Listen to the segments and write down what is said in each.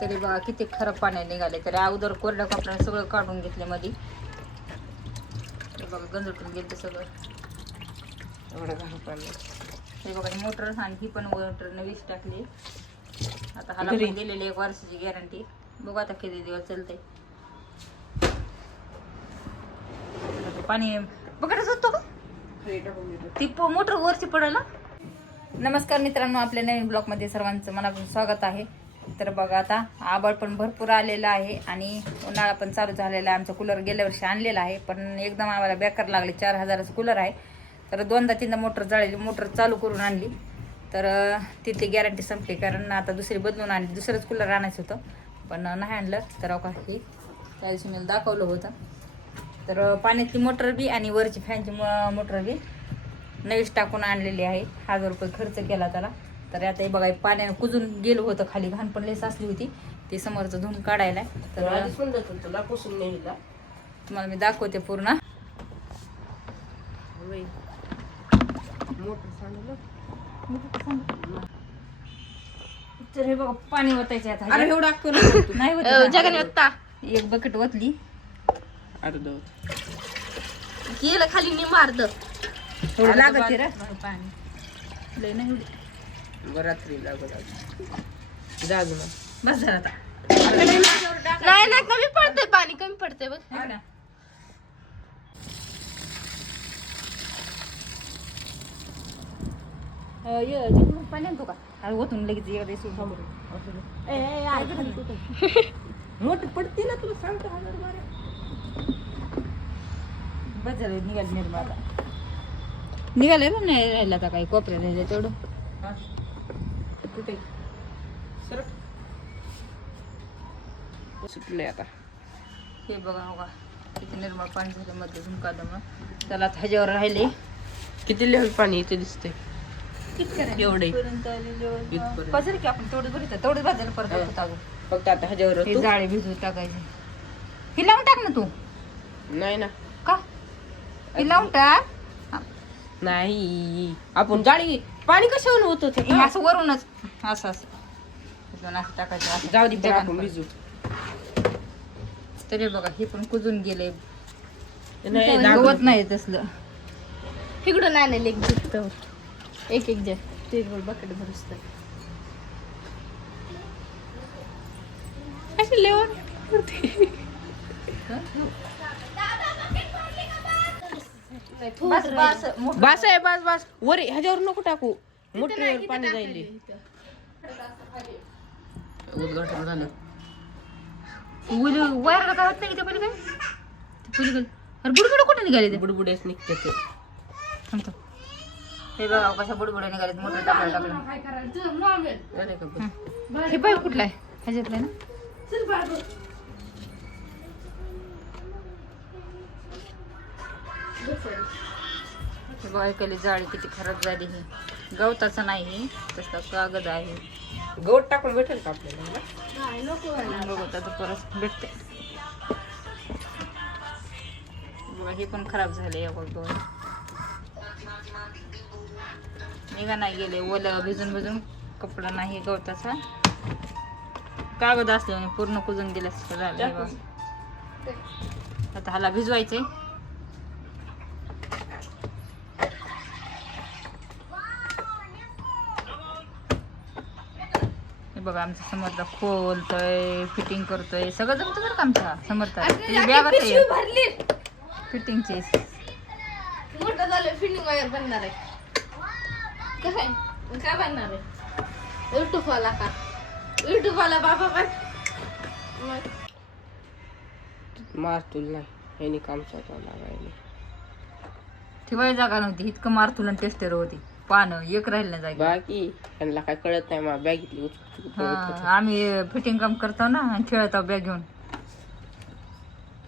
तरी बघा किती खराब पाणी निघाले. तरी अगोदर कोरड्या कपड्याने सगळं काढून घेतले मध्ये. बघा गंजटून गेलं ते सगळं एवढं घाण पाणी. हे बघा मोटर आणि ही पण मोटरने वीज टाकली. आता हाला पण दिलेली 1 वर्षाची गॅरंटी. बघू आता किती दिवस चालते. पाणी बघायला होतो का ती मोटर वरची पडायला. नमस्कार मित्रांनो, आपल्या नवीन ब्लॉगमध्ये सर्वांचं मनापासून स्वागत आहे. तर बघा आता आभाळ पण भरपूर आलेला आहे आणि उन्हाळा पण चालू झालेला आहे. आमचा कूलर गेल्या वर्षी आणलेला आहे पण एकदम आम्हाला बेकार लागले. 4000चं कूलर आहे. तर 2दा-3दा मोटर जळाली. मोटर चालू करून आणली तर तिथली गॅरंटी संपली. कारण आता दुसरी बदलून आणली. दुसरंच कूलर आणायचं होतं पण नाही आणलं. तर का हे त्या दिवशी मला दाखवलं होतं. तर पाण्यातली मोटर बी आणि वरची फॅनची मोटर बी नवीच टाकून आणलेली आहे. 1000 रुपये खर्च केला त्याला. तर आता हे बघा पाण्याने कुजून गेलं होतं खाली. घाण पण लई साचली होती. ते समोरचं धुवून काढायला. तर तुम्हाला मी दाखवते पूर्ण. तर हे बघा पाणी ओतायचे आता. अरे एवढा नाही होत जगाने होता. एक बकेट ओतली. गेलं खाली नि मारद लागत रे पाणी लय नाही एवढी. रात्री लागत बस झालं आता. नाही नाही कमी पडतंय पाणी कमी पडतंय बघ. पाणी आणतो का? अरे ओतून लगेच मोठ पडते ना तुला सांगतो. बस झालं निघाल निर्माता निघाले ना. नाही राहिला आता काही कोपऱ्या राहिले तेवढं. कुठे सुटले आता. हे बघा हो का किती निर्मळ पाणी झालं मध्ये झुंकादम. त्याला आता ह्याच्यावर राहिले किती लेवल पाणी इथे दिसते. एवढे पसर की आपण तेवढं बघितलं तेवढंच भाजायला परत होतं अगं. फक्त आता ह्याच्यावर हे जाळे भिजून टाकायचे. हे लावून टाक ना तू. नाही ना का हे लावून टाक. नाही आपण जाळी पाणी कशावर होत होते. हे असं वरूनच असं असं असं टाकायचं असं. जाऊ दे आपण भिजू. तरी बघा हे पण कुजून गेले. नाही गवत नाही तसलं. इकडून आणले एक जित एक एक जे ते बकेट भरूस तर अशी लेवर बस बस बस आहे बस बस वर ह्याच्यावर नको टाकू. मोठ्यावर पाणी जाईल. उद्घाटन झालं. वायर काय होत नाही ते पलीकडे पलीकडे. अरे बुडबुड कुठे निघाले ते? बुडबुडेच निघते ते. थांबतो. हे बघा कशा बुडबुड्या निघालेत. मोटर टाकायला टाकलं. हे पाईप कुठला आहे? ह्याच्यातलं ना. हे बघा ऐकली जाळी किती खराब झाली. ही गवताचं नाही तसं कागद आहे. गवत टाकून भेटेल का आपल्याला. गवताचं परत भेटते. बघा हे पण खराब झाले. या बघ निघा नाही गेले. ओलं भिजून भिजून कपडा नाही गवताचा. कागद असल्याने पूर्ण कुजून गेले झालं. आता हाला भिजवायचे. हे बघा आमचा समर्थ खोलतोय फिटिंग करतोय. सगळं जमतं बरं का आमच्या समर्थ. फिटिंगची मोठं झालं फिटिंग वायर बनणार आहे. काय काय बनणार आहे. युट्यूब वाला का युट्यूब वाला बाबा पण मारतुल नाही ह्यानी काम चालू. ठेवाय जागा नव्हती. इतकं मारतुल आणि टेस्टर होती. पानं एक राहिलं ना जागी. बाकी त्यांना काय कळत नाही. मला बॅगेतली आम्ही फिटिंग काम करतो ना आणि खेळतो बॅग घेऊन.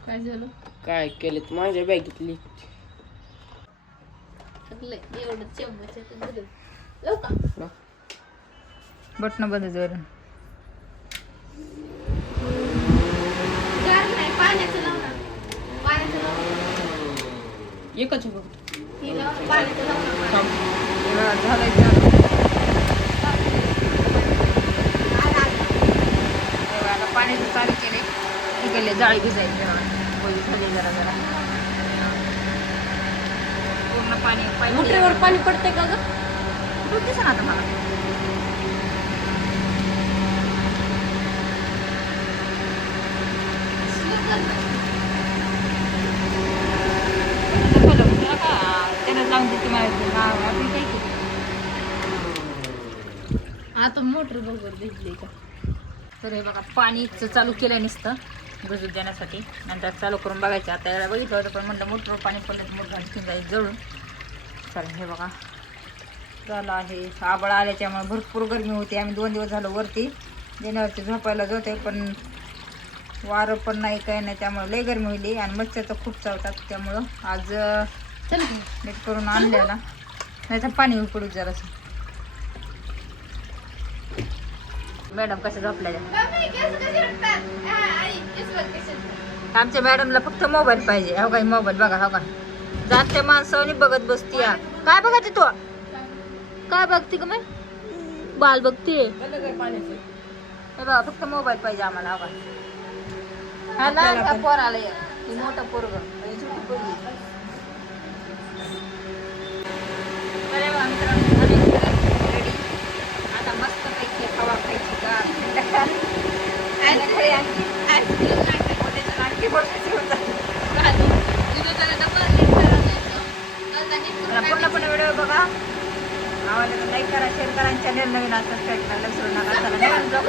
काय झालं काय केलं माझ्या बॅगेतली. बटन बंद वरून. एकच झालं पाण्याचं चालू केले इकडले जाळी भिजायची बोली झाले जरा जरा पूर्ण पाणी मोटरीवर पाणी पडते का ग? कुठं दिसा ना आता मला त्याला लावून देते मला आपण काही करू. आता मोटर बरोबर भिजली का? तर हे बघा पाणीच चालू केलं नुसतं भिजू देण्यासाठी नंतर चालू करून बघायचं आता याला बघितलं होतं पण म्हणलं मोठं पाणी पडलं तर मोठं आणखी जाईल जळून चालेल हे बघा झालं आहे आबळ आल्याच्यामुळे भरपूर गरमी होती आम्ही 2 दिवस झालं वरती देण्यावरती झोपायला जाते पण वारं पण नाही काही नाही त्यामुळे लई गरमी होईल आणि मच्छर तर खूप चावतात त्यामुळं आज चल नीट करून आणलेला नाही तर पाणी पडू जरासं मॅडम कशा झोपल्या आमच्या मॅडमला फक्त मोबाईल पाहिजे हो काही मोबाईल बघा हो का जाते माणसाने बघत बसती या काय बघते तू काय बघते का मी बाल बघते हे बघा फक्त मोबाईल पाहिजे आम्हाला हो का हा ना पोर आलं मोठं पोरग छोटी पोरगी बरे बा मित्रांनो रेडी आता मस्त पैकी हवा खायची का पूर्णपणे व्हिडिओ बघा आवडला तर लाईक करा शेअर करा आणि चॅनल नवीन असतात सबस्क्राईब करायला विसरू नका चला नवीन ब्लॉग